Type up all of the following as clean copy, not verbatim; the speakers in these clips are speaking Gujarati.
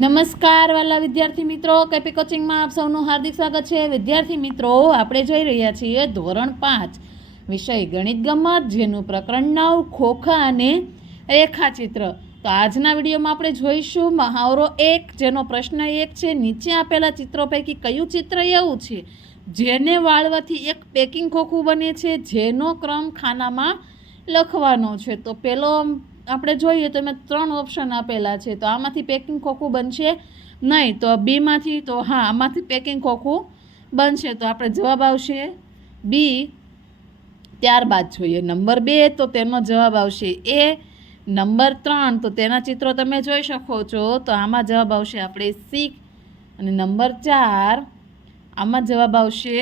નમસ્કાર વાલા વિદ્યાર્થી મિત્રો, કેપી કોચિંગમાં આપ સૌનું હાર્દિક સ્વાગત છે। વિદ્યાર્થી મિત્રો, આપણે જોઈ રહ્યા છીએ ધોરણ 5 વિષય ગણિત ગમત, જેનું પ્રકરણ 9 ખોખા અને રેખાચિત્ર। તો આજના વિડીયોમાં આપણે જોઈશું મહાવરો 1, જેનો પ્રશ્ન 1 છે, નીચે આપેલા ચિત્રો પૈકી કયું ચિત્ર એવું છે જેને વાળવાથી એક પેકિંગ ખોખું બને છે, જેનો ક્રમ ખાનામાં લખવાનો છે। તો પહેલો આપણે જોઈએ તો મેં 3 ઓપ્શન આપેલા છે, તો આમાંથી પેકિંગ ખોખું બનશે નહીં, તો બીમાંથી, તો હા, આમાંથી પેકિંગ ખોખું બનશે, તો આપણે જવાબ આવશે બી। ત્યારબાદ જોઈએ નંબર 2, તો તેનો જવાબ આવશે એ। નંબર 3, તો તેના ચિત્રો તમે જોઈ શકો છો, તો આમાં જવાબ આવશે આપણે સી। અને નંબર 4, આમાં જવાબ આવશે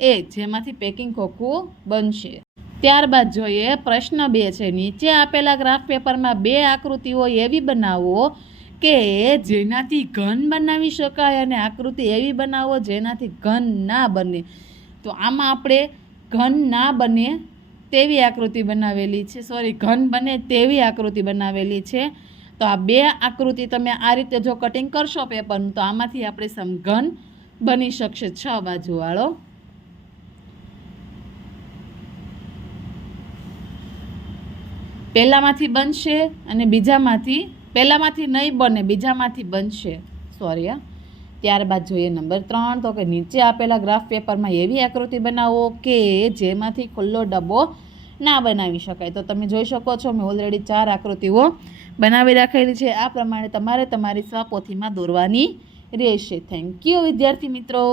એ, જેમાંથી પેકિંગ ખોખું બનશે। ત્યારબાદ જોઈએ પ્રશ્ન 2 છે, નીચે આપેલા ગ્રાફ પેપરમાં 2 આકૃતિઓ એવી બનાવો કે જેનાથી ઘન બનાવી શકાય અને આકૃતિ એવી બનાવો જેનાથી ઘન ના બને। તો આમાં આપણે ઘન ના બને તેવી આકૃતિ બનાવેલી છે, ઘન બને તેવી આકૃતિ બનાવેલી છે। તો આ 2 આકૃતિ તમે આ રીતે જો કટિંગ કરશો પેપરનું, તો આમાંથી આપણે સમઘન બની શકશે 6 બાજુવાળો। પહેલામાંથી બનશે અને પહેલામાંથી નહીં બને, બીજામાંથી બનશે, ત્યારબાદ જોઈએ નંબર 3, તો કે નીચે આપેલા ગ્રાફ પેપરમાં એવી આકૃતિ બનાવો કે જેમાંથી ખુલ્લો ડબ્બો ના બનાવી શકાય। તો તમે જોઈ શકો છો, મેં ઓલરેડી 4 આકૃતિઓ બનાવી રાખેલી છે। આ પ્રમાણે તમારે તમારી સ્વપોથીમાં દોરવાની રહેશે। થેન્ક યુ વિદ્યાર્થી મિત્રો।